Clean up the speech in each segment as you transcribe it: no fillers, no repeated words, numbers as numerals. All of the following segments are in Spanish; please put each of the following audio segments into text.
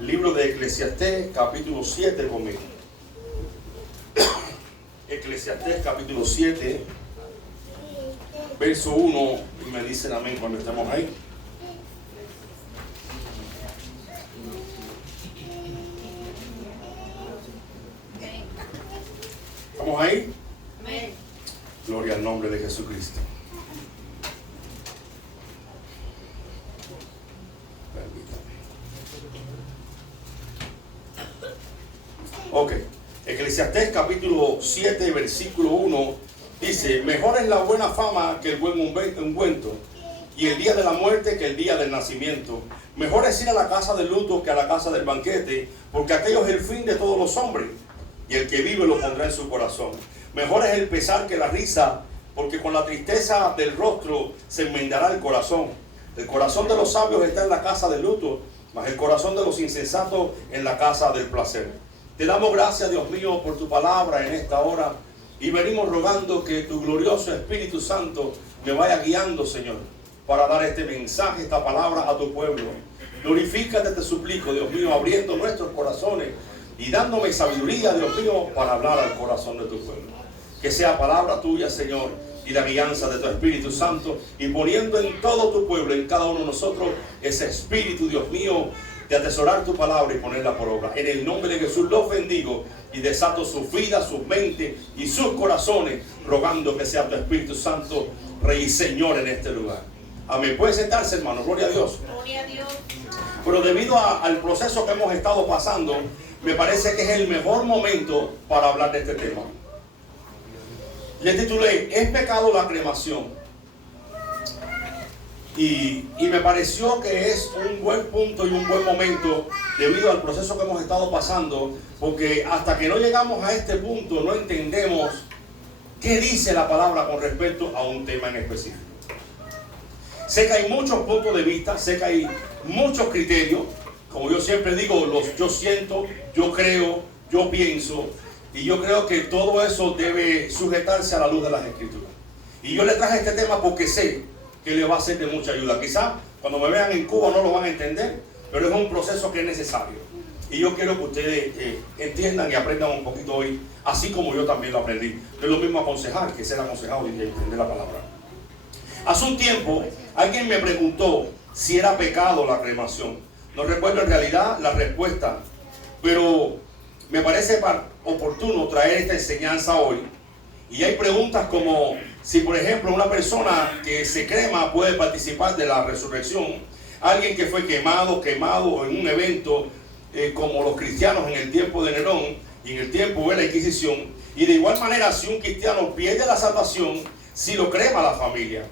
Libro de Eclesiastés, capítulo 7 conmigo. Eclesiastés, capítulo 7, verso 1, y me dicen amén cuando estemos ahí. ¿Estamos ahí? Amén. Gloria al nombre de Jesucristo. Ok, Eclesiastés capítulo 7, versículo 1 dice: mejor es la buena fama que el buen ungüento, y el día de la muerte que el día del nacimiento. Mejor es ir a la casa del luto que a la casa del banquete, porque aquello es el fin de todos los hombres, y el que vive lo pondrá en su corazón. Mejor es el pesar que la risa, porque con la tristeza del rostro se enmendará el corazón. El corazón de los sabios está en la casa del luto, mas el corazón de los insensatos en la casa del placer. Te damos gracias, Dios mío, por tu palabra en esta hora, y venimos rogando que tu glorioso Espíritu Santo me vaya guiando, Señor, para dar este mensaje, esta palabra a tu pueblo. Glorifícate, te suplico, Dios mío, abriendo nuestros corazones y dándome sabiduría, Dios mío, para hablar al corazón de tu pueblo. Que sea palabra tuya, Señor, y la guianza de tu Espíritu Santo, y poniendo en todo tu pueblo, en cada uno de nosotros, ese espíritu, Dios mío, de atesorar tu palabra y ponerla por obra. En el nombre de Jesús los bendigo y desato sus vidas, sus mentes y sus corazones, rogando que sea tu Espíritu Santo, Rey y Señor en este lugar. Amén. Puede sentarse, hermano. Gloria a Dios. Gloria a Dios. Pero debido al proceso que hemos estado pasando, me parece que es el mejor momento para hablar de este tema. Le titulé: ¿es pecado la cremación? Y me pareció que es un buen punto y un buen momento debido al proceso que hemos estado pasando, porque hasta que no llegamos a este punto no entendemos qué dice la palabra con respecto a un tema en específico. Sé que hay muchos puntos de vista, sé que hay muchos criterios, como yo siempre digo, yo siento, yo creo, yo pienso, y yo creo que todo eso debe sujetarse a la luz de las Escrituras. Y yo le traje este tema porque sé que le va a ser de mucha ayuda. Quizás cuando me vean en Cuba no lo van a entender, pero es un proceso que es necesario. Y yo quiero que ustedes entiendan y aprendan un poquito hoy, así como yo también lo aprendí. Es lo mismo aconsejar que ser aconsejado y entender la palabra. Hace un tiempo alguien me preguntó si era pecado la cremación. No recuerdo en realidad la respuesta, pero me parece oportuno traer esta enseñanza hoy. Y hay preguntas como si, por ejemplo, una persona que se crema puede participar de la resurrección. Alguien que fue quemado en un evento como los cristianos en el tiempo de Nerón y en el tiempo de la Inquisición. Y de igual manera, si un cristiano pierde la salvación, si lo crema la familia.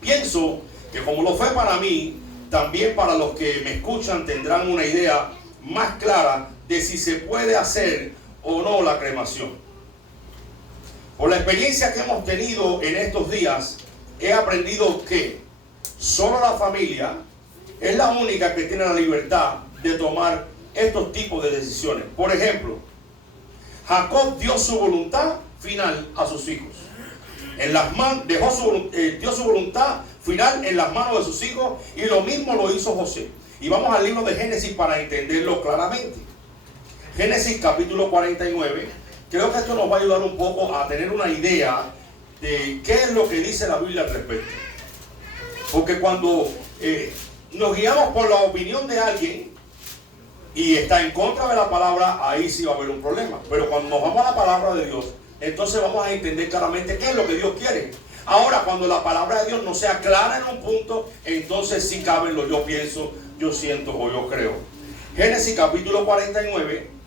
Pienso que como lo fue para mí, también para los que me escuchan tendrán una idea más clara de si se puede hacer o no la cremación. Por la experiencia que hemos tenido en estos días, he aprendido que solo la familia es la única que tiene la libertad de tomar estos tipos de decisiones. Por ejemplo, Jacob dio su voluntad final a sus hijos. Dio su voluntad final en las manos de sus hijos, y lo mismo lo hizo José. Y vamos al libro de Génesis para entenderlo claramente. Génesis capítulo 49. Creo que esto nos va a ayudar un poco a tener una idea de qué es lo que dice la Biblia al respecto. Porque cuando nos guiamos por la opinión de alguien y está en contra de la palabra, ahí sí va a haber un problema. Pero cuando nos vamos a la palabra de Dios, entonces vamos a entender claramente qué es lo que Dios quiere. Ahora, cuando la palabra de Dios no sea clara en un punto, entonces sí caben lo yo pienso, yo siento o yo creo. Génesis capítulo 49.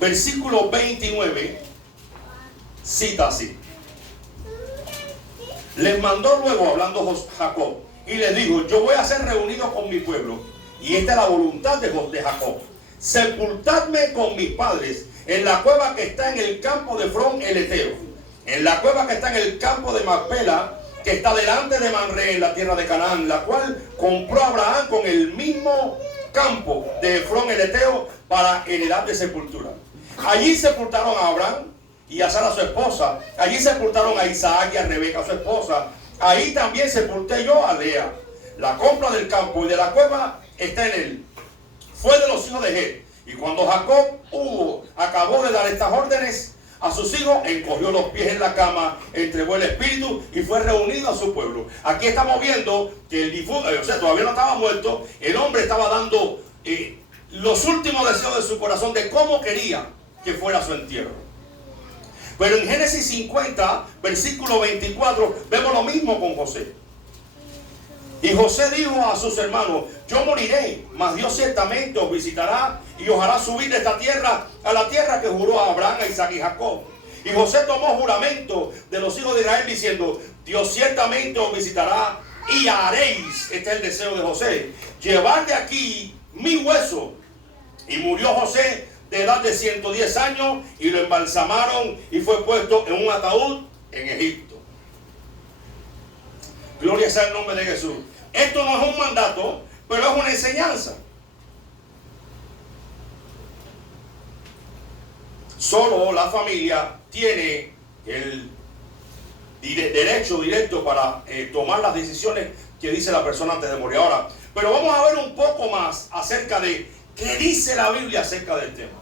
Versículo 29 cita así: les mandó luego, hablando Jacob, y les dijo: yo voy a ser reunido con mi pueblo, y esta es la voluntad de Jacob. Sepultadme con mis padres en la cueva que está en el campo de Efrón el Eteo, en la cueva que está en el campo de Macpela, que está delante de Manré, en la tierra de Canaán, la cual compró Abraham con el mismo campo de Efrón el Eteo para heredad de sepultura. Allí sepultaron a Abraham y a Sara su esposa. Allí sepultaron a Isaac y a Rebeca su esposa. Ahí también sepulté yo a Lea. La compra del campo y de la cueva está en él. fue de los hijos de Het. Y cuando Jacob acabó de dar estas órdenes a sus hijos, encogió los pies en la cama, entregó el espíritu y fue reunido a su pueblo. Aquí estamos viendo que el difunto, o sea, todavía no estaba muerto, el hombre estaba dando los últimos deseos de su corazón de cómo quería que fuera su entierro. Pero en Génesis 50, versículo 24, vemos lo mismo con José. Y José dijo a sus hermanos: yo moriré, mas Dios ciertamente os visitará y os hará subir de esta tierra a la tierra que juró a Abraham, a Isaac y Jacob. Y José tomó juramento de los hijos de Israel diciendo: Dios ciertamente os visitará y haréis, este es el deseo de José, llevar de aquí mi hueso. Y murió José de edad de 110 años y lo embalsamaron y fue puesto en un ataúd en Egipto. Gloria sea el nombre de Jesús. Esto no es un mandato, pero es una enseñanza. Solo la familia tiene el derecho directo para tomar las decisiones que dice la persona antes de morir. Ahora, pero vamos a ver un poco más acerca de qué dice la Biblia acerca del tema.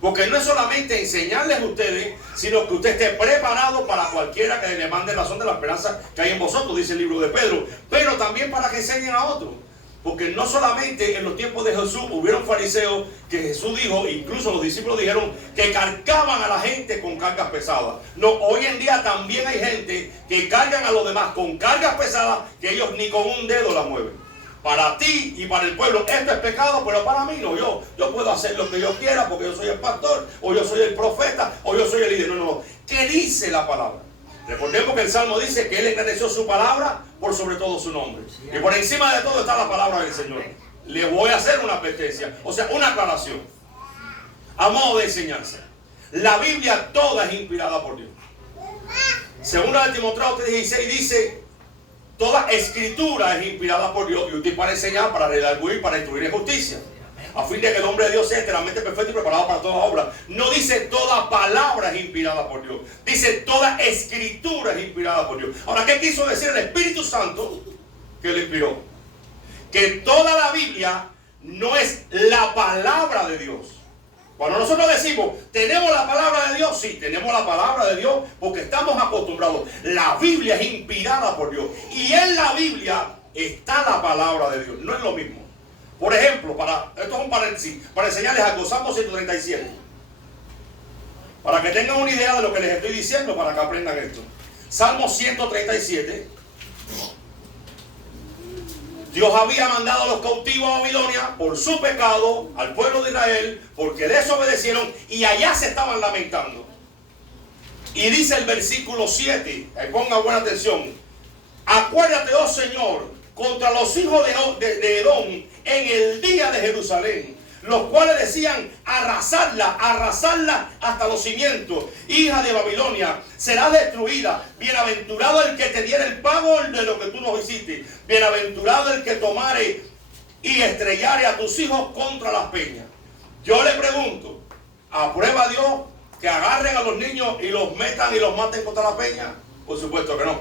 Porque no es solamente enseñarles a ustedes, sino que usted esté preparado para cualquiera que le mande razón de la esperanza que hay en vosotros, dice el libro de Pedro. Pero también para que enseñen a otros. Porque no solamente en los tiempos de Jesús hubieron fariseos que Jesús dijo, incluso los discípulos dijeron, que cargaban a la gente con cargas pesadas. No, hoy en día también hay gente que cargan a los demás con cargas pesadas que ellos ni con un dedo la mueven. Para ti y para el pueblo esto es pecado, pero para mí no. Yo puedo hacer lo que yo quiera porque yo soy el pastor, o yo soy el profeta, o yo soy el líder. No. ¿Qué dice la palabra? Recordemos que el Salmo dice que Él engrandeció su palabra por sobre todo su nombre. Y por encima de todo está la palabra del Señor. Le voy a hacer una advertencia, o sea, una aclaración. A modo de enseñanza. La Biblia toda es inspirada por Dios. Segunda de Timoteo 3:16 dice: toda escritura es inspirada por Dios y útil para enseñar, para redarguir, para instruir en justicia, a fin de que el hombre de Dios sea enteramente perfecto y preparado para toda obra. No dice toda palabra es inspirada por Dios, dice toda escritura es inspirada por Dios. Ahora, ¿qué quiso decir el Espíritu Santo que le inspiró? Que toda la Biblia no es la palabra de Dios. Cuando nosotros decimos, ¿tenemos la palabra de Dios? Sí, tenemos la palabra de Dios porque estamos acostumbrados. La Biblia es inspirada por Dios. Y en la Biblia está la palabra de Dios. No es lo mismo. Por ejemplo, esto es un paréntesis, para enseñarles algo, Salmo 137. Para que tengan una idea de lo que les estoy diciendo, para que aprendan esto. Salmo 137. Dios había mandado a los cautivos a Babilonia por su pecado al pueblo de Israel, porque desobedecieron y allá se estaban lamentando. Y dice el versículo 7, ahí ponga buena atención: acuérdate, oh Señor, contra los hijos de Edom en el día de Jerusalén, los cuales decían: arrasarla hasta los cimientos. Hija de Babilonia, será destruida. Bienaventurado el que te diera el pago de lo que tú nos hiciste. Bienaventurado el que tomare y estrellare a tus hijos contra las peñas. Yo le pregunto, ¿aprueba Dios que agarren a los niños y los metan y los maten contra la peña? Por supuesto que no.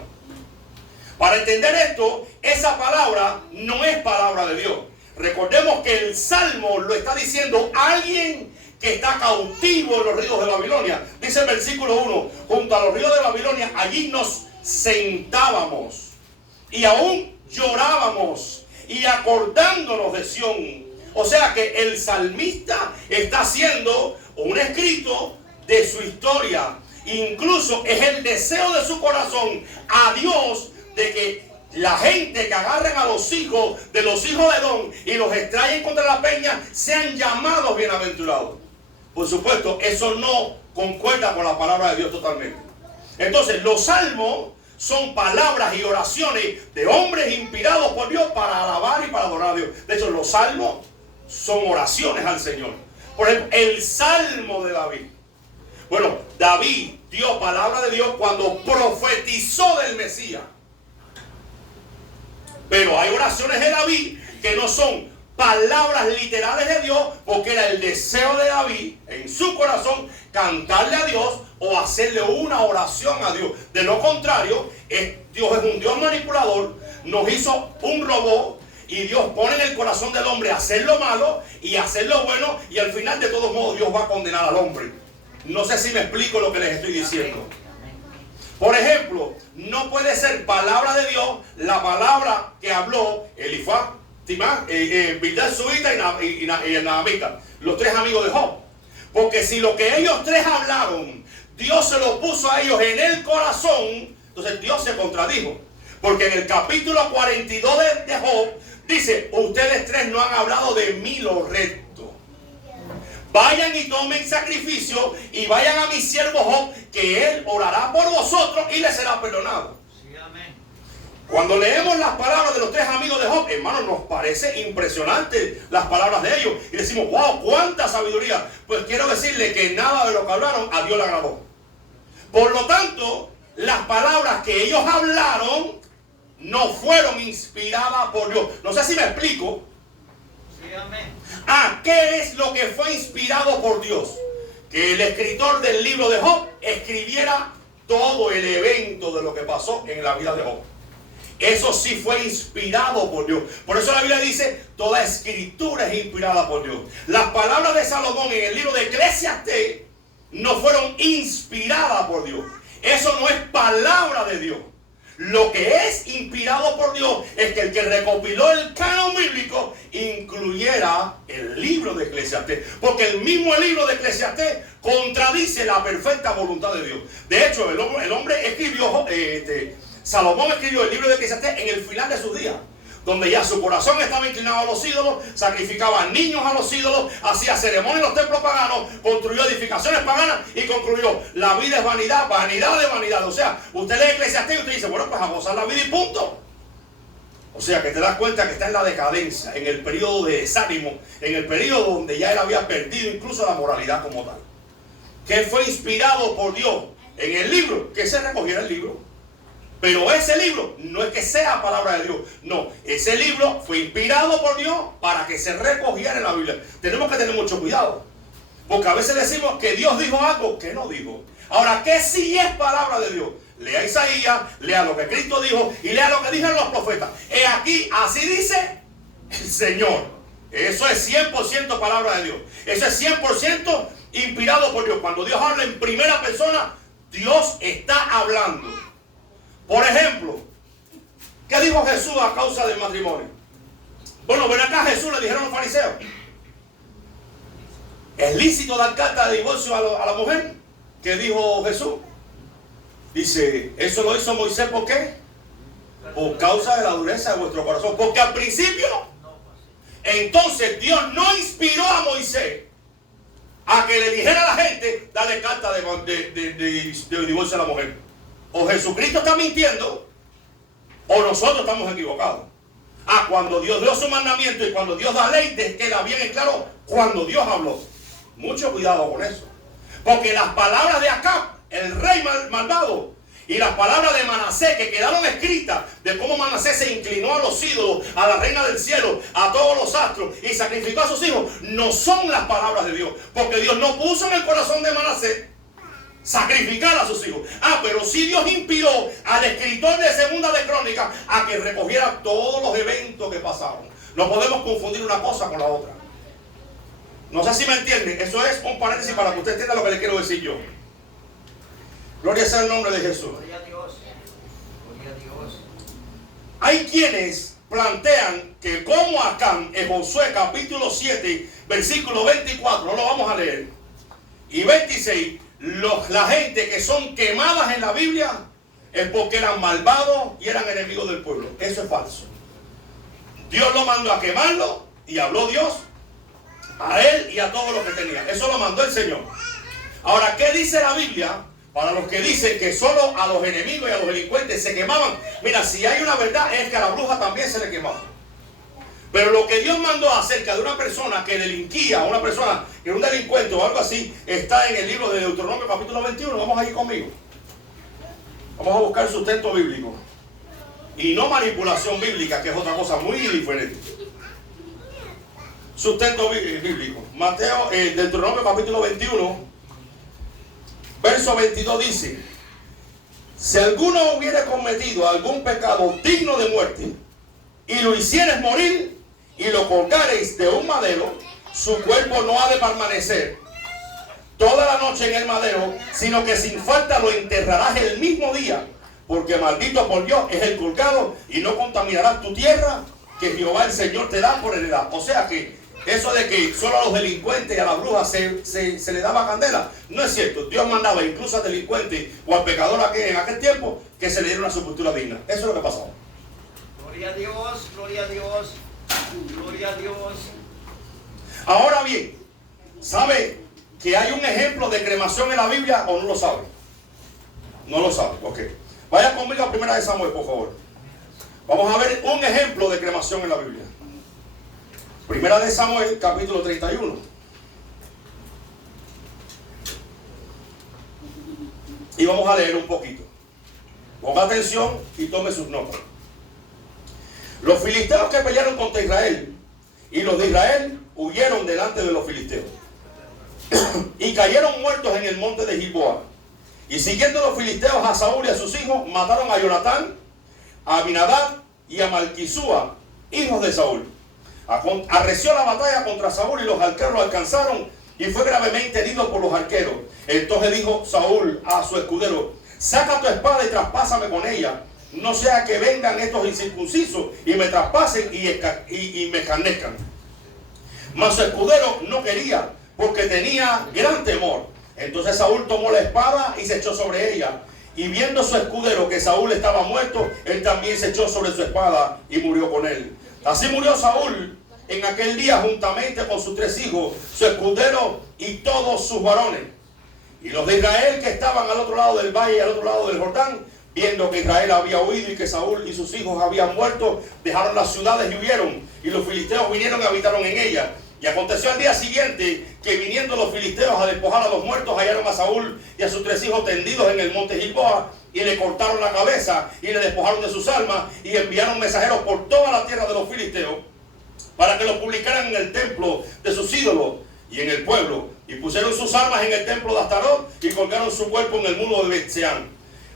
Para entender esto, esa palabra no es palabra de Dios. Recordemos que el Salmo lo está diciendo alguien que está cautivo en los ríos de Babilonia. Dice el versículo 1: junto a los ríos de Babilonia, allí nos sentábamos y aún llorábamos y acordándonos de Sión. O sea que el salmista está haciendo un escrito de su historia. Incluso es el deseo de su corazón a Dios de que la gente que agarren a los hijos de Edom y los extraen contra la peña sean llamados bienaventurados. Por supuesto, eso no concuerda con la palabra de Dios totalmente. Entonces, los salmos son palabras y oraciones de hombres inspirados por Dios para alabar y para adorar a Dios. De hecho, los salmos son oraciones al Señor. Por ejemplo, el Salmo de David. Bueno, David dio palabra de Dios cuando profetizó del Mesías. Pero hay oraciones de David que no son palabras literales de Dios, porque era el deseo de David en su corazón cantarle a Dios o hacerle una oración a Dios. De lo contrario, Dios es un Dios manipulador, nos hizo un robot y Dios pone en el corazón del hombre hacer lo malo y hacer lo bueno, y al final de todos modos Dios va a condenar al hombre. No sé si me explico lo que les estoy diciendo. Por ejemplo, no puede ser palabra de Dios la palabra que habló Elifaz, Timán, Bildad Suita y Naamita, los tres amigos de Job. Porque si lo que ellos tres hablaron, Dios se lo puso a ellos en el corazón, entonces Dios se contradijo. Porque en el capítulo 42 de Job dice: ustedes tres no han hablado de mí lo recto. Vayan y tomen sacrificio y vayan a mi siervo Job, que él orará por vosotros y les será perdonado. Sí, amén. Cuando leemos las palabras de los tres amigos de Job, hermanos, nos parece impresionante las palabras de ellos. Y decimos: wow, cuánta sabiduría. Pues quiero decirle que nada de lo que hablaron a Dios le agradó. Por lo tanto, las palabras que ellos hablaron no fueron inspiradas por Dios. No sé si me explico. ¿Qué es lo que fue inspirado por Dios? Que el escritor del libro de Job escribiera todo el evento de lo que pasó en la vida de Job. Eso sí fue inspirado por Dios. Por eso la Biblia dice: toda escritura es inspirada por Dios. Las palabras de Salomón en el libro de Eclesiastés no fueron inspiradas por Dios. Eso no es palabra de Dios. Lo que es inspirado por Dios es que el que recopiló el canon bíblico incluyera el libro de Eclesiastés, porque el mismo libro de Eclesiastés contradice la perfecta voluntad de Dios. De hecho, el hombre escribió, Salomón escribió el libro de Eclesiastés en el final de sus días, donde ya su corazón estaba inclinado a los ídolos, sacrificaba niños a los ídolos, hacía ceremonias en los templos paganos, construyó edificaciones paganas y concluyó: la vida es vanidad, vanidad de vanidad. O sea, usted lee Eclesiastés y usted dice: bueno, pues a gozar la vida y punto. O sea, que te das cuenta que está en la decadencia, en el periodo de desánimo, en el periodo donde ya él había perdido incluso la moralidad como tal. Que fue inspirado por Dios en el libro, que se recogiera el libro. Pero ese libro no es que sea palabra de Dios. No, ese libro fue inspirado por Dios para que se recogiera en la Biblia. Tenemos que tener mucho cuidado, porque a veces decimos que Dios dijo algo que no dijo. Ahora, ¿qué sí es palabra de Dios? Lea Isaías, lea lo que Cristo dijo y lea lo que dijeron los profetas. He aquí, así dice el Señor. Eso es 100% palabra de Dios. Eso es 100% inspirado por Dios. Cuando Dios habla en primera persona, Dios está hablando. Por ejemplo, ¿qué dijo Jesús a causa del matrimonio? Bueno, ven acá, Jesús, le dijeron los fariseos: ¿es lícito dar carta de divorcio a la mujer? ¿Qué dijo Jesús? Dice: eso lo hizo Moisés, ¿por qué? Por causa de la dureza de vuestro corazón. Porque al principio, entonces Dios no inspiró a Moisés a que le dijera a la gente: dale carta de divorcio a la mujer. O Jesucristo está mintiendo, o nosotros estamos equivocados. Cuando Dios dio su mandamiento y cuando Dios da ley, queda bien claro cuando Dios habló. Mucho cuidado con eso. Porque las palabras de Acab, el rey malvado, y las palabras de Manasés, que quedaron escritas de cómo Manasés se inclinó a los ídolos, a la reina del cielo, a todos los astros, y sacrificó a sus hijos, no son las palabras de Dios. Porque Dios no puso en el corazón de Manasés sacrificar a sus hijos. Pero sí Dios inspiró al escritor de Segunda de Crónicas a que recogiera todos los eventos que pasaron. No podemos confundir una cosa con la otra. No sé si me entienden. Eso es un paréntesis para que usted entienda lo que le quiero decir yo. Gloria sea el nombre de Jesús. Gloria a Dios. Gloria a Dios. Hay quienes plantean que como Acán en Josué capítulo 7 versículo 24, no lo vamos a leer, y 26, la gente que son quemadas en la Biblia es porque eran malvados y eran enemigos del pueblo. Eso es falso. Dios lo mandó a quemarlo y habló Dios a él y a todos los que tenía. Eso lo mandó el Señor. Ahora, ¿qué dice la Biblia para los que dicen que solo a los enemigos y a los delincuentes se quemaban? Mira, si hay una verdad es que a la bruja también se le quemaba. Pero lo que Dios mandó acerca de una persona que delinquía, una persona que era un delincuente o algo así, está en el libro de Deuteronomio capítulo 21. Vamos a ir conmigo. Vamos a buscar sustento bíblico. Y no manipulación bíblica, que es otra cosa muy diferente. Sustento bíblico. Deuteronomio capítulo 21, verso 22 dice: si alguno hubiera cometido algún pecado digno de muerte, y lo hicieres morir y lo colgareis de un madero, su cuerpo no ha de permanecer toda la noche en el madero, sino que sin falta lo enterrarás el mismo día, porque maldito por Dios es el colgado, y no contaminarás tu tierra que Jehová el Señor te da por heredad. O sea que eso de que solo a los delincuentes y a las brujas se le daba candela, no es cierto. Dios mandaba incluso al delincuente o al pecador en aquel tiempo que se le diera una sepultura digna. Eso es lo que pasaba. Gloria a Dios, gloria a Dios, gloria a Dios. Ahora bien, ¿sabe que hay un ejemplo de cremación en la Biblia o no lo sabe? No lo sabe, ok. Vaya conmigo a 1 Samuel, por favor. Vamos a ver un ejemplo de cremación en la Biblia. 1 Samuel, capítulo 31. Y vamos a leer un poquito. Ponga atención y tome sus notas. Los filisteos que pelearon contra Israel y los de Israel huyeron delante de los filisteos y cayeron muertos en el monte de Gilboa. Y siguiendo los filisteos a Saúl y a sus hijos, mataron a Jonatán, a Abinadab y a Malquisúa, hijos de Saúl. Arreció la batalla contra Saúl y los arqueros lo alcanzaron y fue gravemente herido por los arqueros. Entonces dijo Saúl a su escudero: saca tu espada y traspásame con ella, no sea que vengan estos incircuncisos y me traspasen y me escarnezcan. Mas su escudero no quería, porque tenía gran temor. Entonces Saúl tomó la espada y se echó sobre ella. Y viendo su escudero que Saúl estaba muerto, él también se echó sobre su espada y murió con él. Así murió Saúl en aquel día juntamente con sus 3 hijos, su escudero y todos sus varones. Y los de Israel que estaban al otro lado del valle y al otro lado del Jordán, viendo que Israel había huido y que Saúl y sus hijos habían muerto, dejaron las ciudades y huyeron. Y los filisteos vinieron y habitaron en ellas. Y aconteció al día siguiente que viniendo los filisteos a despojar a los muertos, hallaron a Saúl y a sus 3 hijos tendidos en el monte Gilboa, y le cortaron la cabeza y le despojaron de sus almas, y enviaron mensajeros por toda la tierra de los filisteos para que los publicaran en el templo de sus ídolos y en el pueblo, y pusieron sus armas en el templo de Astarot y colgaron su cuerpo en el muro de Bet-Seán.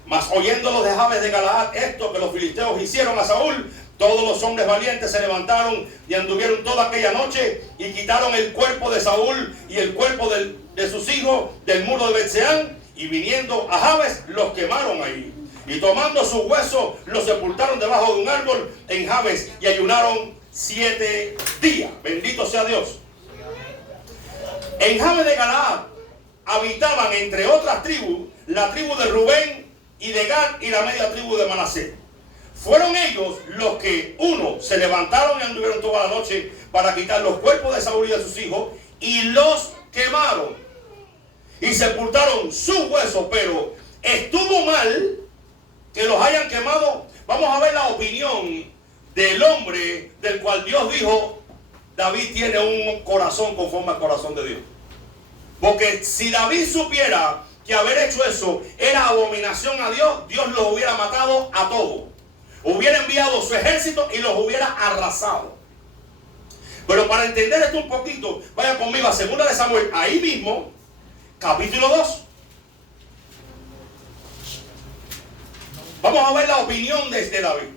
Mas oyendo los de Jabes de Galaad esto que los filisteos hicieron a Saúl, todos los hombres valientes se levantaron y anduvieron toda aquella noche y quitaron el cuerpo de Saúl y el cuerpo de sus hijos del muro de Bet-Seán, y viniendo a Jabes los quemaron ahí. Y tomando sus huesos los sepultaron debajo de un árbol en Jabes y ayunaron 7 días. Bendito sea Dios. En Jabes de Galaad habitaban, entre otras tribus, la tribu de Rubén y de Gad y la media tribu de Manasés. Fueron ellos los que, uno, se levantaron y anduvieron toda la noche para quitar los cuerpos de Saúl y de sus hijos, y los quemaron y sepultaron sus huesos. Pero estuvo mal que los hayan quemado. Vamos a ver la opinión del hombre del cual Dios dijo: David tiene un corazón conforme al corazón de Dios. Porque si David supiera que haber hecho eso era abominación a Dios, Dios los hubiera matado a todos. Hubiera enviado su ejército y los hubiera arrasado. Pero para entender esto un poquito, vaya conmigo a 2 de Samuel, ahí mismo, capítulo 2. Vamos a ver la opinión de David.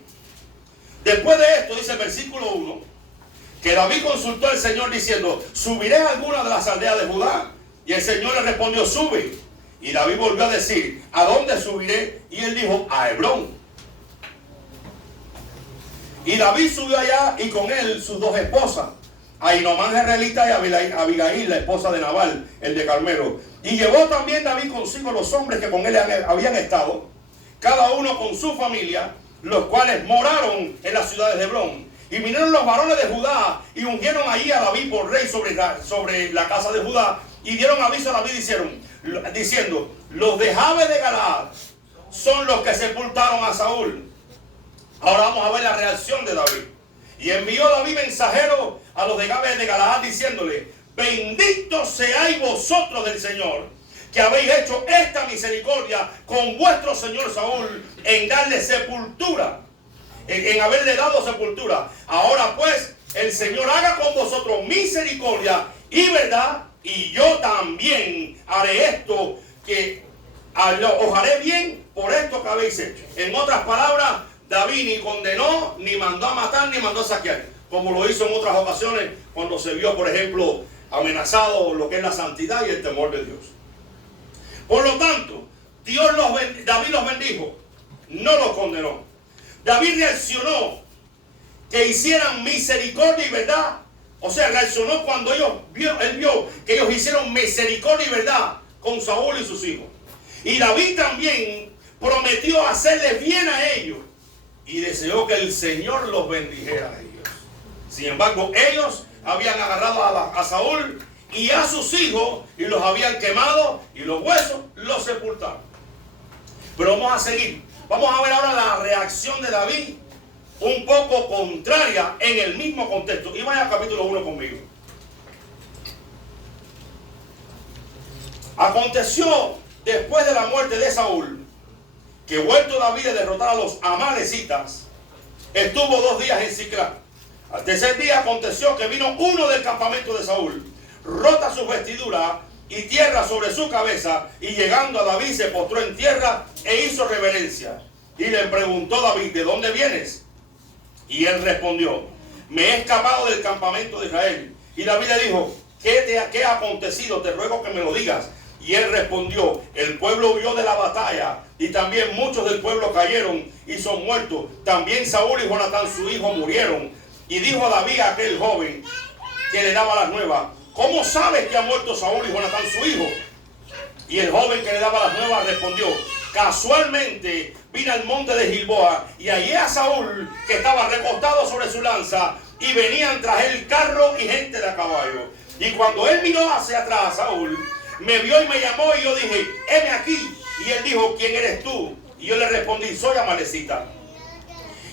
Después de esto, dice el versículo 1, que David consultó al Señor diciendo: ¿subiré a alguna de las aldeas de Judá? Y el Señor le respondió: sube. Y David volvió a decir: ¿a dónde subiré? Y él dijo: a Hebrón. Y David subió allá, y con él sus 2 esposas, Ahinoam Jezreelita y Abigail, la esposa de Nabal, el de Carmelo. Y llevó también David consigo los hombres que con él habían estado, cada uno con su familia, los cuales moraron en las ciudades de Hebrón. Y vinieron los varones de Judá y ungieron allí a David por rey sobre la casa de Judá, y dieron aviso a David diciendo: los de Jabes de Galaad son los que sepultaron a Saúl. Ahora vamos a ver la reacción de David. Y envió David mensajeros a los de Jabes de Galaad diciéndole: benditos seáis vosotros del Señor, que habéis hecho esta misericordia con vuestro señor Saúl en darle sepultura, en haberle dado sepultura. Ahora pues el Señor haga con vosotros misericordia y verdad, y yo también haré esto, que os haré bien por esto que habéis hecho. En otras palabras, David ni condenó, ni mandó a matar, ni mandó a saquear, como lo hizo en otras ocasiones cuando se vio, por ejemplo, amenazado lo que es la santidad y el temor de Dios. Por lo tanto, David los bendijo, no los condenó. David reaccionó que hicieran misericordia y verdad. O sea, reaccionó cuando él vio que ellos hicieron misericordia y verdad con Saúl y sus hijos. Y David también prometió hacerles bien a ellos y deseó que el Señor los bendijera a ellos. Sin embargo, ellos habían agarrado a Saúl y a sus hijos y los habían quemado y los huesos los sepultaron. Pero vamos a seguir. Vamos a ver ahora la reacción de David, un poco contraria en el mismo contexto. Y vaya al capítulo 1 conmigo. Aconteció después de la muerte de Saúl, que vuelto David de derrotar a los amalecitas, estuvo 2 días en Siclag. Al tercer día aconteció que vino uno del campamento de Saúl, rota su vestidura y tierra sobre su cabeza, y llegando a David se postró en tierra e hizo reverencia. Y le preguntó David: ¿de dónde vienes? Y él respondió: me he escapado del campamento de Israel. Y David le dijo: ¿qué ha acontecido? Te ruego que me lo digas. Y él respondió: el pueblo huyó de la batalla, y también muchos del pueblo cayeron y son muertos. También Saúl y Jonatán su hijo murieron. Y dijo David a aquel joven que le daba las nuevas: ¿cómo sabes que ha muerto Saúl y Jonatán su hijo? Y el joven que le daba las nuevas respondió: casualmente vine al monte de Gilboa y hallé a Saúl que estaba recostado sobre su lanza, y venían tras él carro y gente de a caballo. Y cuando él miró hacia atrás, Saúl me vio y me llamó, y yo dije: heme aquí. Y él dijo: ¿quién eres tú? Y yo le respondí: soy amalecita.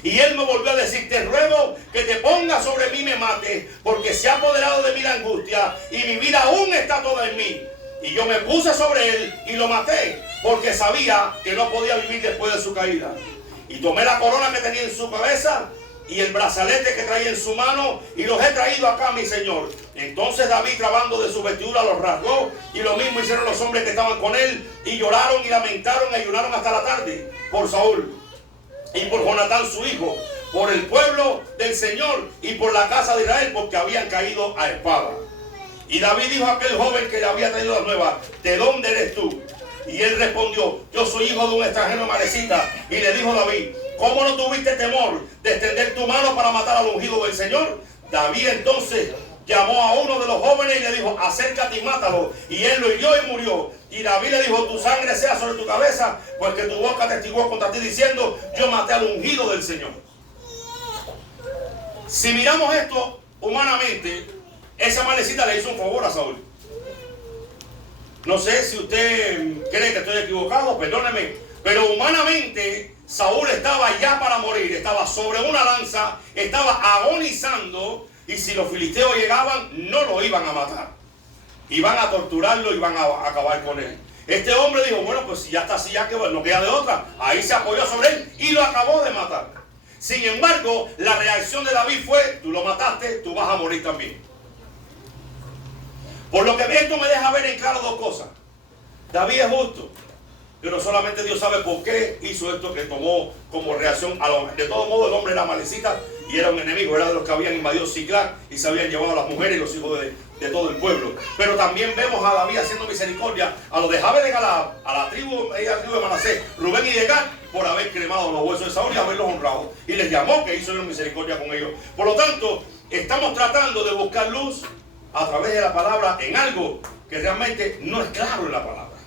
Y él me volvió a decir: te ruego que te pongas sobre mí y me mates, porque se ha apoderado de mí la angustia y mi vida aún está toda en mí. Y yo me puse sobre él y lo maté, porque sabía que no podía vivir después de su caída. Y tomé la corona que tenía en su cabeza y el brazalete que traía en su mano, y los he traído acá, mi señor. Entonces David, trabando de su vestidura, los rasgó, y lo mismo hicieron los hombres que estaban con él, y lloraron y lamentaron y ayunaron hasta la tarde por Saúl y por Jonatán su hijo, por el pueblo del Señor y por la casa de Israel, porque habían caído a espada. Y David dijo a aquel joven que le había traído las nuevas: ¿de dónde eres tú? Y él respondió: yo soy hijo de un extranjero amalecita. Y le dijo David: ¿cómo no tuviste temor de extender tu mano para matar al ungido del Señor? David entonces llamó a uno de los jóvenes y le dijo: acércate y mátalo. Y él lo hirió y murió. Y David le dijo: tu sangre sea sobre tu cabeza, pues que tu boca testiguó contra ti diciendo: yo maté al ungido del Señor. Si miramos esto humanamente, esa amalecita le hizo un favor a Saúl. No sé si usted cree que estoy equivocado, perdóneme, pero humanamente Saúl estaba ya para morir, estaba sobre una lanza, estaba agonizando, y si los filisteos llegaban, no lo iban a matar. Iban a torturarlo, iban a acabar con él. Este hombre dijo: bueno, pues si ya está así, ya que no queda de otra. Ahí se apoyó sobre él y lo acabó de matar. Sin embargo, la reacción de David fue: tú lo mataste, tú vas a morir también. Por lo que esto me deja ver en claro 2 cosas. David es justo, pero solamente Dios sabe por qué hizo esto que tomó como reacción. De todo modo, el hombre era amalecita y era un enemigo, era de los que habían invadido Siclag y se habían llevado a las mujeres y los hijos de todo el pueblo. Pero también vemos a David haciendo misericordia a los de Jabes de Galaad, a la tribu de Manasés, Rubén y de Gad, por haber cremado los huesos de Saúl y haberlos honrado. Y les llamó que hizo misericordia con ellos. Por lo tanto, estamos tratando de buscar luz a través de la palabra en algo que realmente no es claro en la palabra.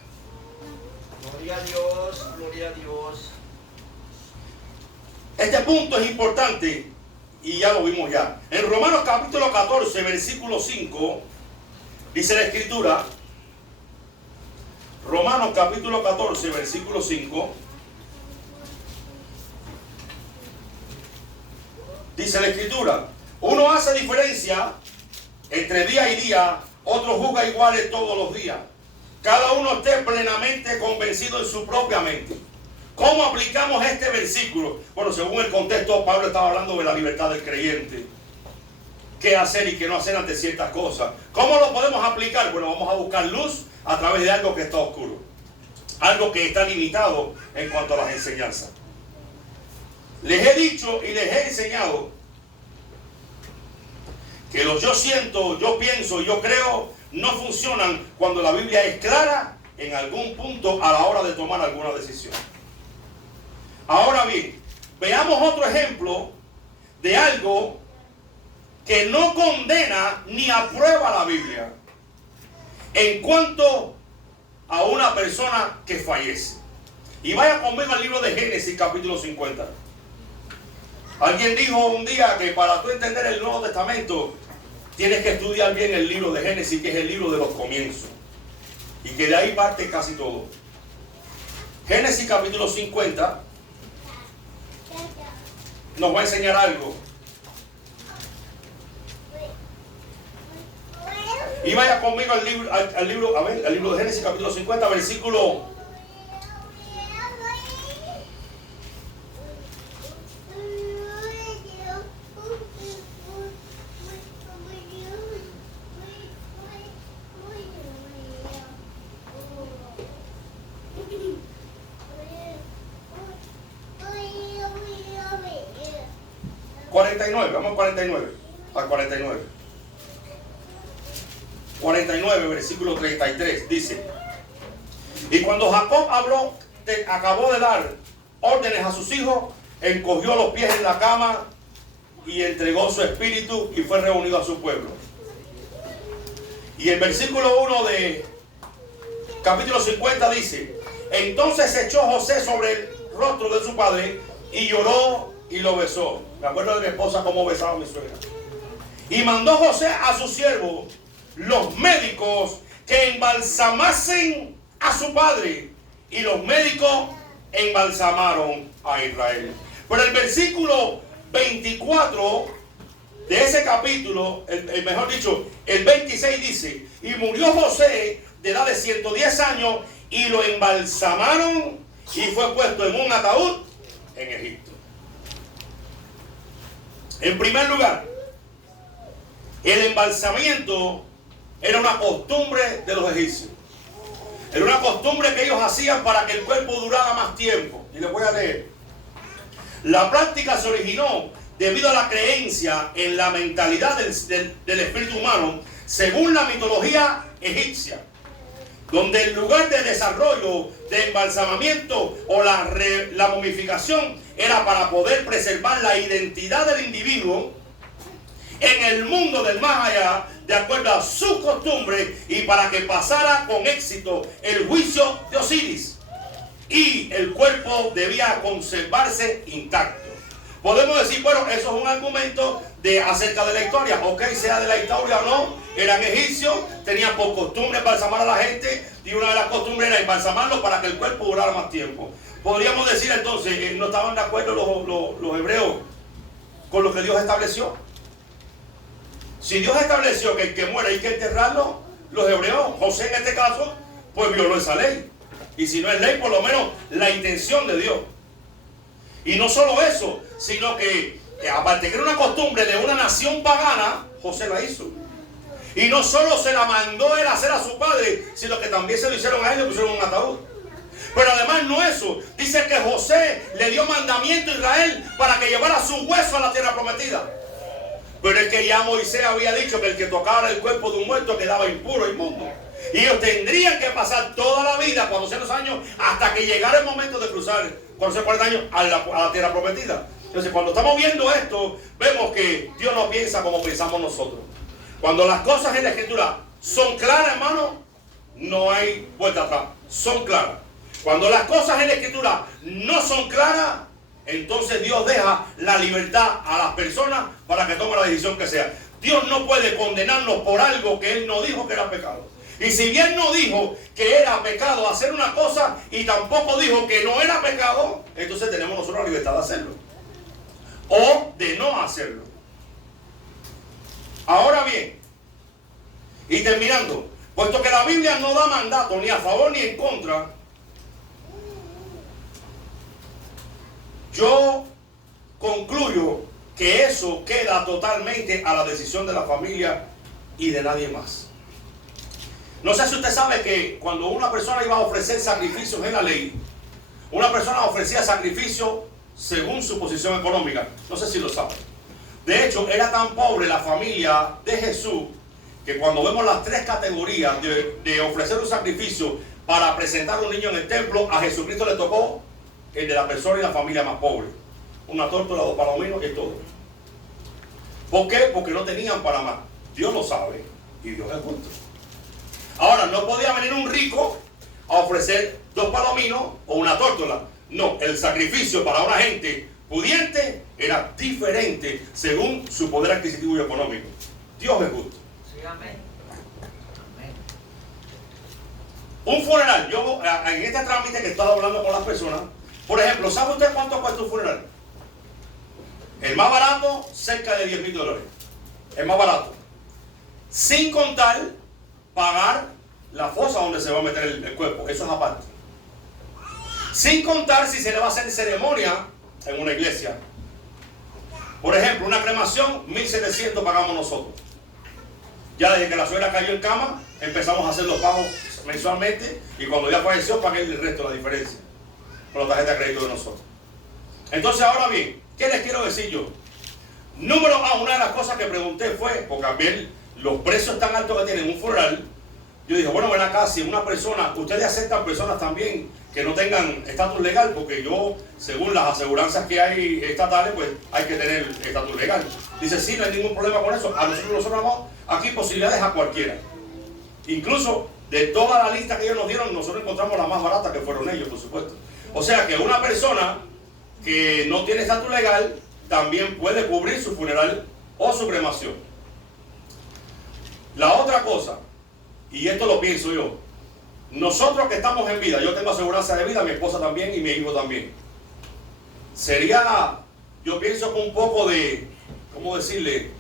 Gloria a Dios, gloria a Dios. Este punto es importante y ya lo vimos ya. En Romanos capítulo 14, versículo 5, dice la Escritura, Romanos capítulo 14, versículo 5, dice la Escritura: uno hace diferencia entre día y día, otro juzga iguales todos los días. Cada uno esté plenamente convencido en su propia mente. ¿Cómo aplicamos este versículo? Bueno, según el contexto, Pablo estaba hablando de la libertad del creyente. ¿Qué hacer y qué no hacer ante ciertas cosas? ¿Cómo lo podemos aplicar? Bueno, vamos a buscar luz a través de algo que está oscuro. Algo que está limitado en cuanto a las enseñanzas. Les he dicho y les he enseñado que los yo siento, yo pienso, yo creo no funcionan cuando la Biblia es clara en algún punto a la hora de tomar alguna decisión. Ahora bien, veamos otro ejemplo de algo que no condena ni aprueba la Biblia en cuanto a una persona que fallece. Y vaya conmigo al libro de Génesis, capítulo 50. Alguien dijo un día que para tú entender el Nuevo Testamento tienes que estudiar bien el libro de Génesis, que es el libro de los comienzos, y que de ahí parte casi todo. Génesis capítulo 50 nos va a enseñar algo. Y vaya conmigo al libro de Génesis capítulo 50, versículo 49, vamos al 49, al 49. 49, versículo 33, dice: y cuando Jacob acabó de dar órdenes a sus hijos, encogió los pies en la cama y entregó su espíritu y fue reunido a su pueblo. Y el versículo 1 de capítulo 50 dice: entonces se echó José sobre el rostro de su padre y lloró y lo besó. Me acuerdo de mi esposa cómo besaba a mi suegra. Y mandó José a su siervo los médicos que embalsamasen a su padre, y los médicos embalsamaron a Israel. Pero el versículo 24 de ese capítulo, mejor dicho, el 26 dice: y murió José de edad de 110 años y lo embalsamaron y fue puesto en un ataúd en Egipto. En primer lugar, el embalsamiento era una costumbre de los egipcios. Era una costumbre que ellos hacían para que el cuerpo durara más tiempo. Y les voy a leer. La práctica se originó debido a la creencia en la mentalidad del espíritu humano, según la mitología egipcia, donde el lugar de desarrollo de embalsamamiento o la momificación era para poder preservar la identidad del individuo en el mundo del más allá, de acuerdo a sus costumbres, y para que pasara con éxito el juicio de Osiris, y el cuerpo debía conservarse intacto. Podemos decir, bueno, eso es un argumento acerca de la historia. Ok, sea de la historia o no, eran egipcios, tenían por costumbre embalsamar a la gente, y una de las costumbres era embalsamarlo para que el cuerpo durara más tiempo. Podríamos decir entonces, ¿no estaban de acuerdo los hebreos con lo que Dios estableció? Si Dios estableció que el que muere hay que enterrarlo, los hebreos, José en este caso, pues violó esa ley. Y si no es ley, por lo menos la intención de Dios. Y no solo eso, sino que aparte que era una costumbre de una nación pagana, José la hizo. Y no solo se la mandó él a hacer a su padre, sino que también se lo hicieron a él, le pusieron un ataúd. Pero además no eso, dice que José le dio mandamiento a Israel para que llevara su hueso a la tierra prometida. Pero es que ya Moisés había dicho que el que tocara el cuerpo de un muerto quedaba impuro, inmundo. Y ellos tendrían que pasar toda la vida, 400 años, hasta que llegara el momento de cruzar 440 años a la tierra prometida. Entonces, cuando estamos viendo esto, vemos que Dios no piensa como pensamos nosotros. Cuando las cosas en la Escritura son claras, hermano, no hay vuelta atrás. Son claras. Cuando las cosas en la Escritura no son claras, entonces Dios deja la libertad a las personas para que tomen la decisión que sea. Dios no puede condenarnos por algo que Él no dijo que era pecado. Y si bien no dijo que era pecado hacer una cosa y tampoco dijo que no era pecado, entonces tenemos nosotros la libertad de hacerlo o de no hacerlo. Ahora bien, y terminando, puesto que la Biblia no da mandato ni a favor ni en contra, yo concluyo que eso queda totalmente a la decisión de la familia y de nadie más. No sé si usted sabe que cuando una persona iba a ofrecer sacrificios en la ley, una persona ofrecía sacrificio según su posición económica. No sé si lo saben. De hecho, era tan pobre la familia de Jesús que cuando vemos las tres categorías de ofrecer un sacrificio para presentar un niño en el templo, a Jesucristo le tocó el de la persona y la familia más pobre. Una tórtola, 2 palominos y todo. ¿Por qué? Porque no tenían para más. Dios lo sabe y Dios es justo. Ahora, no podía venir un rico a ofrecer 2 palominos o una tórtola. No, el sacrificio para una gente pudiente era diferente según su poder adquisitivo y económico. Dios es justo. Sí, amén. Un funeral, yo en este trámite que he estado hablando con las personas, por ejemplo, ¿sabe usted cuánto cuesta un funeral? El más barato, cerca de $10,000. El más barato. Sin contar pagar la fosa donde se va a meter el cuerpo. Eso es aparte. Sin contar si se le va a hacer ceremonia en una iglesia. Por ejemplo, una cremación, 1.700 pagamos nosotros. Ya desde que la suegra cayó en cama, empezamos a hacer los pagos mensualmente. Y cuando ya falleció, pagué el resto, la diferencia, con la tarjeta de crédito de nosotros. Entonces, ahora bien, ¿qué les quiero decir yo? Número A, una de las cosas que pregunté fue, porque también los precios tan altos que tienen un funeral, yo dije, bueno, ven acá, si una persona, ustedes aceptan personas también que no tengan estatus legal, porque yo, según las aseguranzas que hay estatales, pues hay que tener estatus legal. Dice, sí, no hay ningún problema con eso. A nosotros damos aquí posibilidades a cualquiera. Incluso de toda la lista que ellos nos dieron, nosotros encontramos la más barata, que fueron ellos, por supuesto. O sea que una persona que no tiene estatus legal también puede cubrir su funeral o su cremación. La otra cosa, y esto lo pienso yo, nosotros que estamos en vida, yo tengo aseguranza de vida, mi esposa también y mi hijo también. Sería, yo pienso con un poco de, ¿cómo decirle?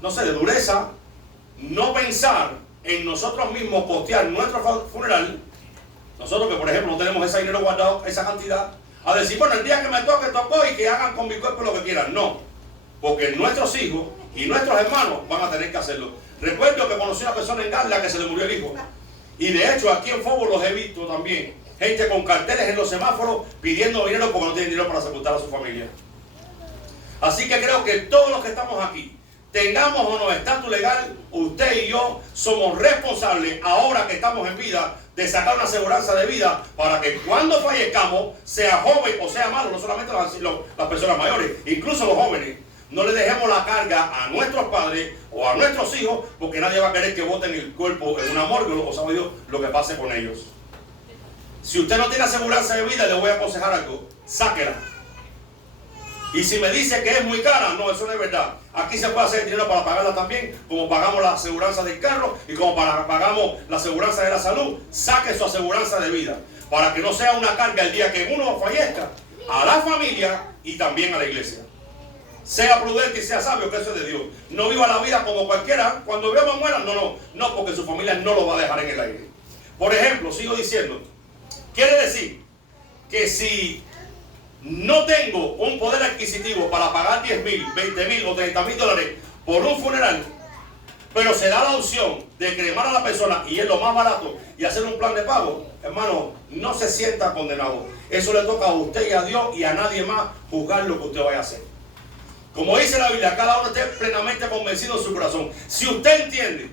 No sé, de dureza, no pensar en nosotros mismos costear nuestro funeral. Nosotros que por ejemplo no tenemos ese dinero guardado, esa cantidad, a decir, bueno, el día que me toque, tocó y que hagan con mi cuerpo lo que quieran. No, porque nuestros hijos y nuestros hermanos van a tener que hacerlo. Recuerdo que conocí a una persona en Garla que se le murió el hijo. Y de hecho aquí en Fobos los he visto también. Gente con carteles en los semáforos pidiendo dinero porque no tienen dinero para sepultar a su familia. Así que creo que todos los que estamos aquí, tengamos o no estatus legal, usted y yo somos responsables ahora que estamos en vida de sacar una aseguranza de vida para que cuando fallezcamos, sea joven o sea malo, no solamente las personas mayores, incluso los jóvenes, no le dejemos la carga a nuestros padres o a nuestros hijos, porque nadie va a querer que boten el cuerpo en una morgue o sabe Dios lo que pase con ellos. Si usted no tiene aseguranza de vida, le voy a aconsejar algo, sáquela. Y si me dice que es muy cara, no, eso no es verdad. Aquí se puede hacer dinero para pagarla también, como pagamos la aseguranza del carro y como pagamos la aseguranza de la salud. Saque su aseguranza de vida, para que no sea una carga el día que uno fallezca a la familia y también a la iglesia. Sea prudente y sea sabio, que eso es de Dios. No viva la vida como cualquiera. Cuando Dios me muera, no, porque su familia no lo va a dejar en el aire. Por ejemplo, sigo diciendo, quiere decir que si no tengo un poder adquisitivo para pagar 10,000, 20,000 o 30,000 dólares por un funeral, pero se da la opción de cremar a la persona y es lo más barato y hacer un plan de pago, hermano, no se sienta condenado. Eso le toca a usted y a Dios y a nadie más juzgar lo que usted vaya a hacer. Como dice la Biblia, cada uno esté plenamente convencido en su corazón. Si usted entiende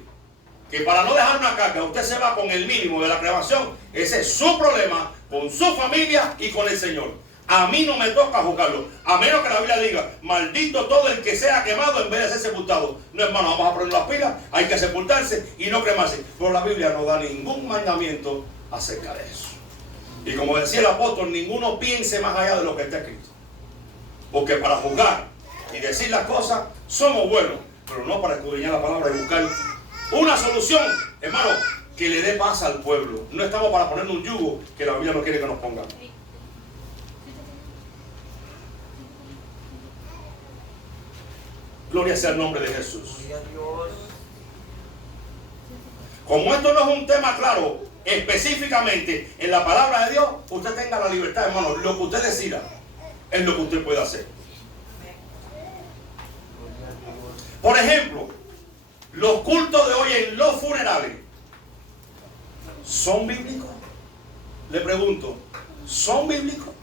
que para no dejar una carga, usted se va con el mínimo de la cremación, ese es su problema con su familia y con el Señor. A mí no me toca juzgarlo, a menos que la Biblia diga, maldito todo el que sea quemado en vez de ser sepultado. No, hermano, vamos a poner las pilas, hay que sepultarse y no cremarse. Pero la Biblia no da ningún mandamiento acerca de eso. Y como decía el apóstol, ninguno piense más allá de lo que está escrito. Porque para juzgar y decir las cosas, somos buenos, pero no para escudriñar la palabra y buscar una solución, hermano, que le dé paz al pueblo. No estamos para poner un yugo que la Biblia no quiere que nos ponga. Gloria sea el nombre de Jesús. Como esto no es un tema claro, específicamente en la palabra de Dios, usted tenga la libertad, hermano. Lo que usted decida es lo que usted puede hacer. Por ejemplo, los cultos de hoy en los funerales, ¿son bíblicos? Le pregunto, son bíblicos.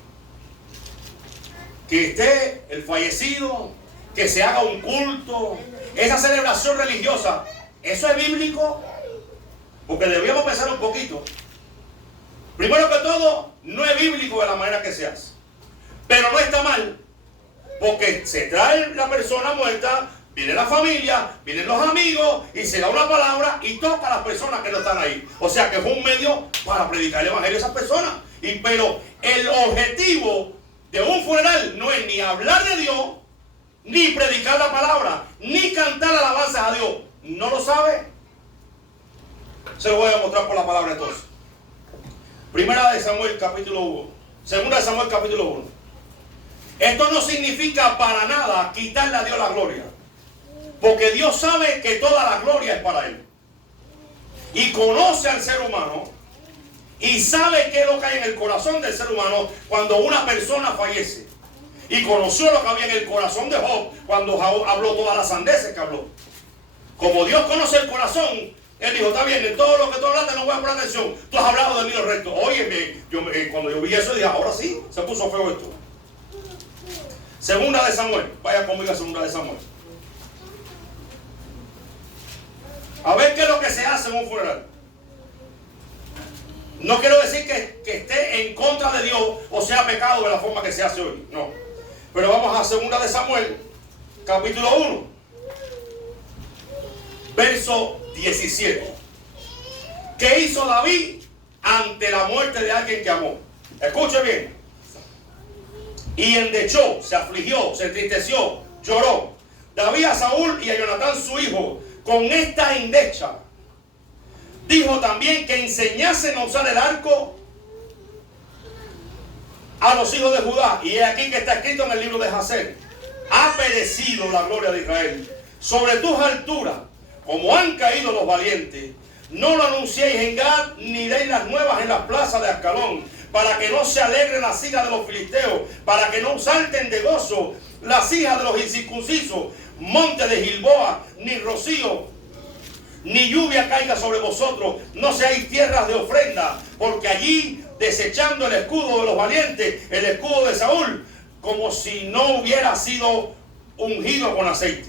Que esté el fallecido, que se haga un culto, esa celebración religiosa, ¿eso es bíblico? Porque debíamos pensar un poquito. Primero que todo, no es bíblico de la manera que se hace. Pero no está mal, porque se trae la persona muerta, viene la familia, vienen los amigos y se da una palabra y toca a las personas que no están ahí. O sea que fue un medio para predicar el evangelio a esas personas. Pero el objetivo de un funeral no es ni hablar de Dios, ni predicar la palabra, ni cantar alabanzas a Dios. ¿No lo sabe? Se lo voy a demostrar por la palabra entonces. Primera de Samuel capítulo 1. Segunda de Samuel capítulo 1. Esto no significa para nada quitarle a Dios la gloria. Porque Dios sabe que toda la gloria es para Él. Y conoce al ser humano. Y sabe qué es lo que hay en el corazón del ser humano cuando una persona fallece. Y conoció lo que había en el corazón de Job cuando Job habló todas las sandeces que habló. Como Dios conoce el corazón, Él dijo, está bien, en todo lo que tú hablaste no voy a poner atención. Tú has hablado de mí lo recto. Oye, cuando yo vi eso dije, ahora sí, se puso feo esto. Segunda de Samuel. Vaya conmigo a segunda de Samuel. A ver qué es lo que se hace en un funeral. No quiero decir que esté en contra de Dios o sea pecado de la forma que se hace hoy. No. Pero vamos a segunda de Samuel, capítulo 1. Verso 17. ¿Qué hizo David ante la muerte de alguien que amó? Escuche bien. Y endechó, se afligió, se entristeció, lloró David a Saúl y a Jonatán su hijo con esta endecha. Dijo también que enseñasen a usar el arco a los hijos de Judá. Y es aquí que está escrito en el libro de Jacer: ha perecido la gloria de Israel sobre tus alturas, como han caído los valientes. No lo anunciéis en Gad, ni deis las nuevas en las plazas de Ascalón, para que no se alegren las hijas de los filisteos, para que no salten de gozo las hijas de los incircuncisos. Monte de Gilboa, ni rocío ni lluvia caiga sobre vosotros, no seáis tierras de ofrenda, porque allí, desechando el escudo de los valientes, el escudo de Saúl, como si no hubiera sido ungido con aceite.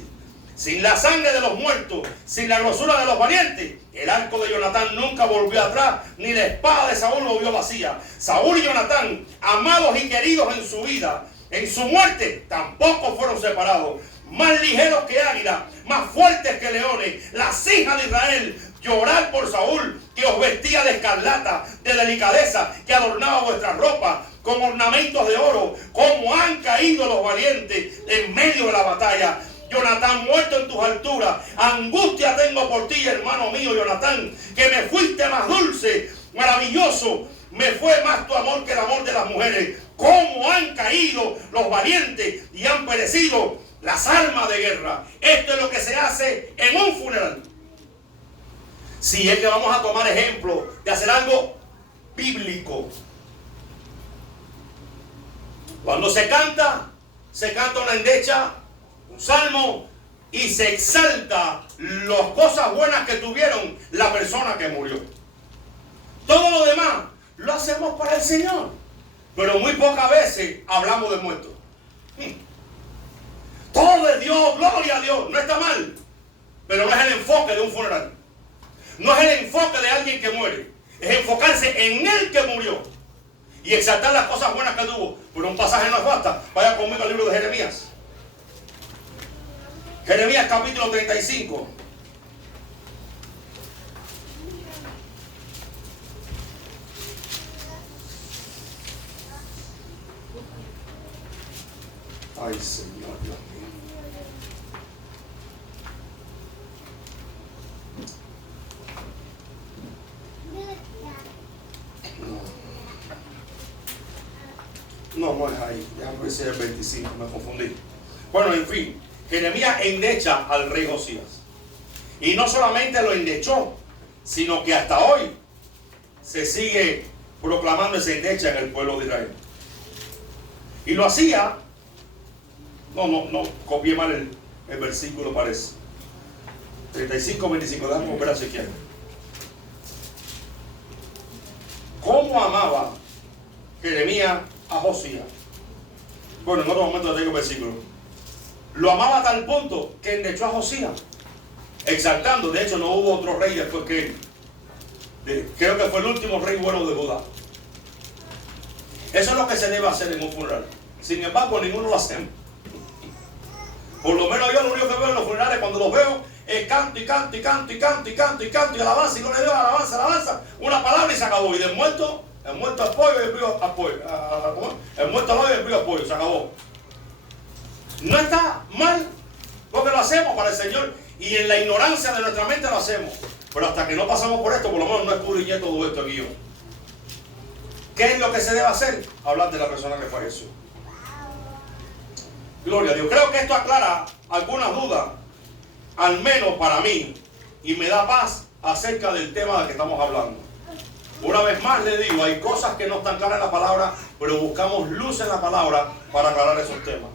Sin la sangre de los muertos, sin la grosura de los valientes, el arco de Jonatán nunca volvió atrás, ni la espada de Saúl volvió vacía. Saúl y Jonatán, amados y queridos en su vida, en su muerte tampoco fueron separados. Más ligeros que águilas, más fuertes que leones, las hijas de Israel, llorar por Saúl, que os vestía de escarlata, de delicadeza, que adornaba vuestras ropas con ornamentos de oro. Como han caído los valientes en medio de la batalla. Jonatán, muerto en tus alturas, angustia tengo por ti, hermano mío Jonatán, que me fuiste más dulce, maravilloso, me fue más tu amor que el amor de las mujeres. Cómo han caído los valientes y han perecido las armas de guerra. Esto es lo que se hace en un funeral. Si es que vamos a tomar ejemplo de hacer algo bíblico. Cuando se canta una endecha, un salmo, y se exalta las cosas buenas que tuvieron la persona que murió. Todo lo demás lo hacemos para el Señor, pero muy pocas veces hablamos de muertos. Todo es Dios, gloria a Dios, no está mal, pero no es el enfoque de un funeral. No es el enfoque de alguien que muere, es enfocarse en el que murió y exaltar las cosas buenas que tuvo. Pero un pasaje no basta. Vaya conmigo al libro de Jeremías. Jeremías capítulo 35. Ay, Señor Dios mío. No es ahí. Déjame ver si es el 25, me confundí. Bueno, en fin, Jeremías endecha al rey Josías. Y no solamente lo endechó, sino que hasta hoy se sigue proclamando esa endecha en el pueblo de Israel. Y lo hacía. No, copié mal el versículo, parece. 35, 25, déjame volver a chequear. ¿Cómo amaba Jeremías a Josías. Bueno, en otro momento te digo el versículo. Lo amaba a tal punto que endechó a Josías, exaltando. De hecho, no hubo otro rey después que él. Creo que fue el último rey bueno de Judá. Eso es lo que se debe hacer en un funeral. Sin embargo, ninguno lo hacemos. Por lo menos yo lo único que veo en los funerales, cuando los veo, es canto y canto y canto y canto y canto y canto y alabanza, y no le dio alabanza, una palabra y se acabó. Y del muerto, el muerto apoyo y el vivo apoyo. El muerto apoyo y el vivo apoyo, se acabó. No está mal, porque lo hacemos para el Señor y en la ignorancia de nuestra mente lo hacemos. Pero hasta que no pasamos por esto, por lo menos no escudriñé todo esto aquí yo. ¿Qué es lo que se debe hacer? Hablar de la persona que falleció. Gloria a Dios. Creo que esto aclara algunas dudas, al menos para mí, y me da paz acerca del tema del que estamos hablando. Una vez más le digo, hay cosas que no están claras en la palabra, pero buscamos luz en la palabra para aclarar esos temas.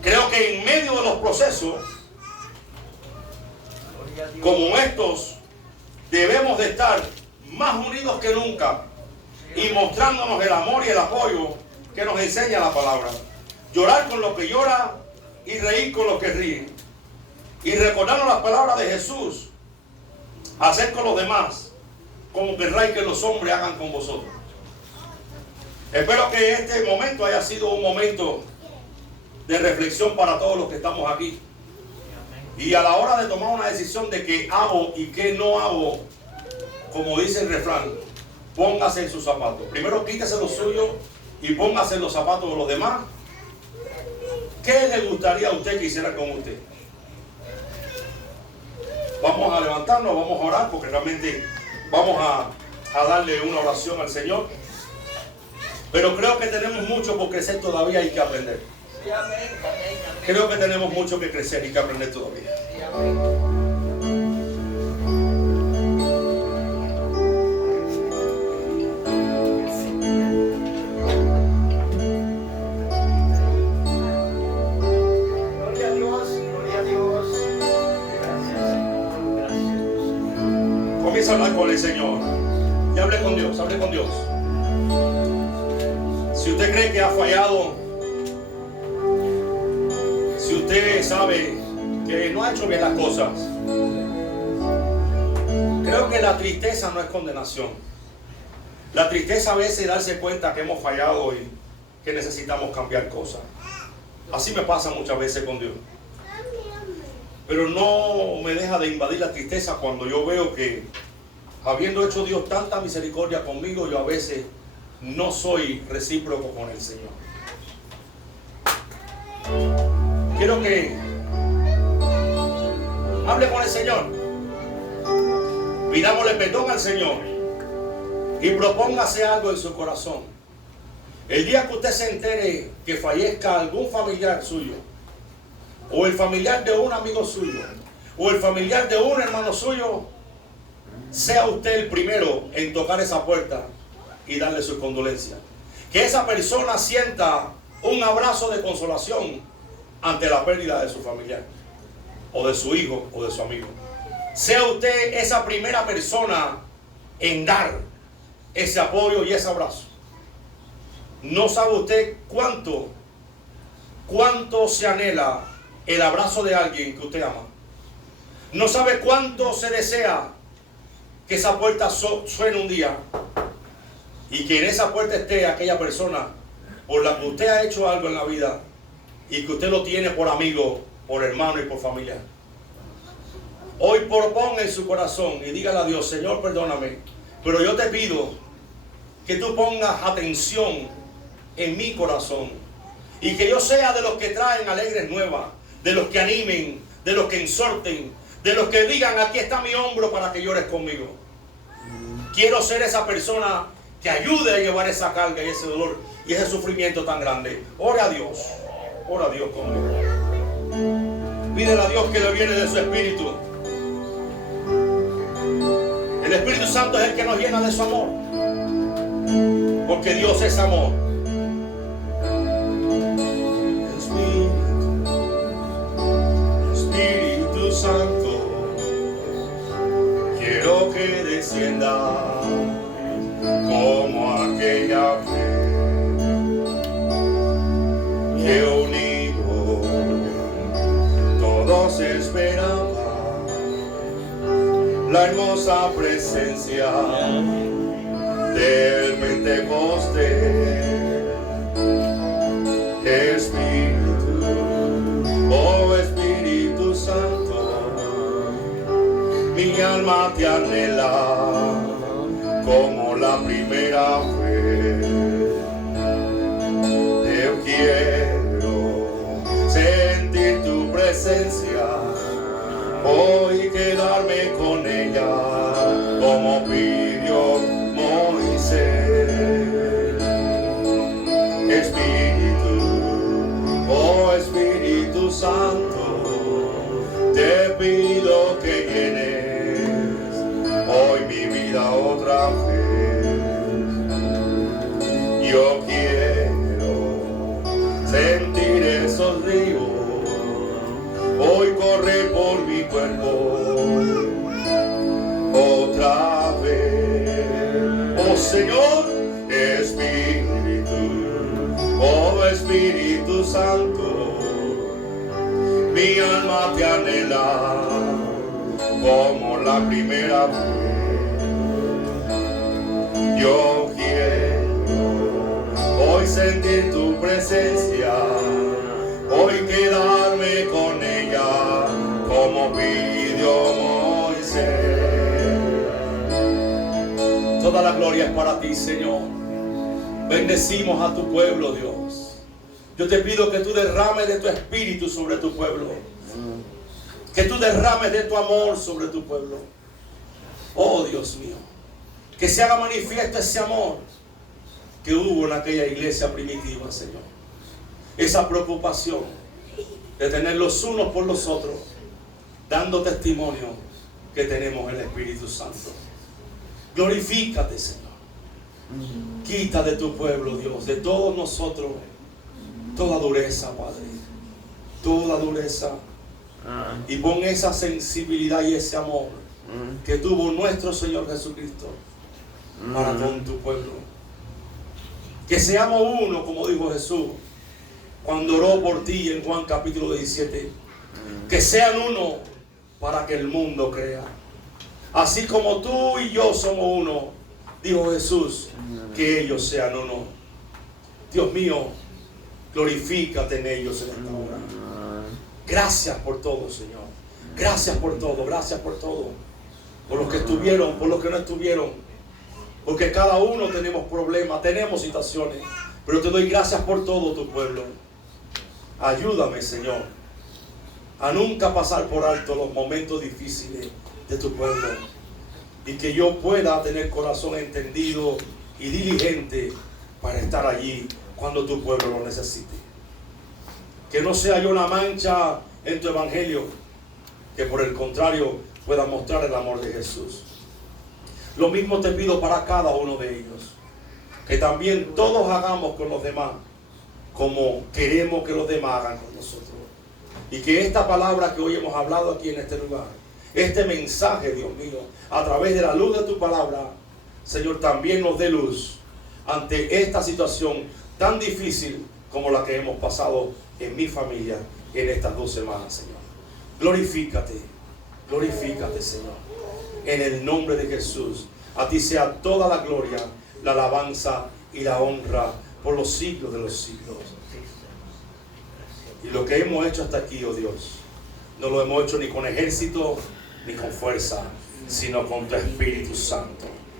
Creo que en medio de los procesos como estos debemos de estar más unidos que nunca y mostrándonos el amor y el apoyo que nos enseña la palabra. Llorar con los que lloran y reír con los que ríen. Y recordarnos las palabras de Jesús. Hacer con los demás como querráis que los hombres hagan con vosotros. Espero que este momento haya sido un momento de reflexión para todos los que estamos aquí. Y a la hora de tomar una decisión de qué hago y qué no hago, como dice el refrán, póngase en sus zapatos. Primero quítese lo suyo y póngase en los zapatos de los demás. ¿Qué le gustaría a usted que hiciera con usted? Vamos a levantarnos, vamos a orar, porque realmente vamos a darle una oración al Señor. Pero creo que tenemos mucho por crecer todavía, hay que aprender. Creo que tenemos mucho que crecer y que aprender todavía. Gloria a Dios, gloria a Dios. Gracias. Comienza a hablar con el Señor. Y hable con Dios, hable con Dios. Si usted cree que ha fallado, si usted sabe que no ha hecho bien las cosas, creo que la tristeza no es condenación. La tristeza a veces es darse cuenta que hemos fallado y que necesitamos cambiar cosas. Así me pasa muchas veces con Dios. Pero no me deja de invadir la tristeza cuando yo veo que, habiendo hecho Dios tanta misericordia conmigo, yo a veces no soy recíproco con el Señor. Quiero que hable con el Señor. Pidámosle perdón al Señor y propóngase algo en su corazón. El día que usted se entere que fallezca algún familiar suyo, o el familiar de un amigo suyo, o el familiar de un hermano suyo, sea usted el primero en tocar esa puerta y darle sus condolencias. Que esa persona sienta un abrazo de consolación ante la pérdida de su familiar, o de su hijo, o de su amigo. Sea usted esa primera persona en dar ese apoyo y ese abrazo. No sabe usted cuánto se anhela el abrazo de alguien que usted ama. No sabe cuánto se desea que esa puerta suene un día y que en esa puerta esté aquella persona por la que usted ha hecho algo en la vida y que usted lo tiene por amigo, por hermano y por familiar. Hoy proponga en su corazón y dígale a Dios: Señor, perdóname, pero yo te pido que tú pongas atención en mi corazón y que yo sea de los que traen alegres nuevas, de los que animen, de los que exhorten, de los que digan: aquí está mi hombro para que llores conmigo. Quiero ser esa persona que ayude a llevar esa carga y ese dolor y ese sufrimiento tan grande. Ora a Dios conmigo. Pídele a Dios que le viene de su Espíritu. El Espíritu Santo es el que nos llena de su amor, porque Dios es amor. Espíritu Santo, quiero que descienda como aquella vez que unidos todos esperaban la hermosa presencia del Pentecostés. Espíritu, oh Espíritu Santo, mi alma te anhela como la primera vez. Yo quiero sentir tu presencia hoy, quedarme con ella como pidió Moisés. Espíritu, oh Espíritu Santo, te pido que llenes hoy mi vida otra vez. Yo quiero sentir esos ríos hoy correr por mi cuerpo otra vez. Oh Señor, Espíritu, oh Espíritu Santo, mi alma te anhela como la primera vez. Yo quiero hoy sentir tu presencia, hoy quedarme con ella como pidió Moisés. Toda la gloria es para ti, Señor. Bendecimos a tu pueblo, Dios. Yo te pido que tú derrames de tu espíritu sobre tu pueblo. Que tú derrames de tu amor sobre tu pueblo. Oh Dios mío, que se haga manifiesto ese amor que hubo en aquella iglesia primitiva, Señor. Esa preocupación de tener los unos por los otros, dando testimonio que tenemos el Espíritu Santo. Glorifícate, Señor. Quita de tu pueblo, Dios, de todos nosotros, toda dureza, Padre, toda dureza, y pon esa sensibilidad y ese amor que tuvo nuestro Señor Jesucristo para con tu pueblo. Que seamos uno, como dijo Jesús cuando oró por ti en Juan capítulo 17. Que sean uno para que el mundo crea. Así como tú y yo somos uno, dijo Jesús, que ellos sean uno. Dios mío, glorifícate en ellos en esta hora. Gracias por todo, Señor. Gracias por todo, gracias por todo. Por los que estuvieron, por los que no estuvieron. Porque cada uno tenemos problemas, tenemos situaciones. Pero te doy gracias por todo tu pueblo. Ayúdame, Señor, a nunca pasar por alto los momentos difíciles de tu pueblo. Y que yo pueda tener corazón entendido y diligente para estar allí cuando tu pueblo lo necesite. Que no sea yo una mancha en tu evangelio, que por el contrario pueda mostrar el amor de Jesús. Lo mismo te pido para cada uno de ellos, que también todos hagamos con los demás como queremos que los demás hagan con nosotros. Y que esta palabra que hoy hemos hablado aquí en este lugar, este mensaje, Dios mío, a través de la luz de tu palabra, Señor, también nos dé luz ante esta situación tan difícil como la que hemos pasado en mi familia en estas 2 semanas, Señor. Glorifícate, glorifícate, Señor. En el nombre de Jesús, a ti sea toda la gloria, la alabanza y la honra por los siglos de los siglos. Y lo que hemos hecho hasta aquí, oh Dios, no lo hemos hecho ni con ejército ni con fuerza, sino con tu Espíritu Santo.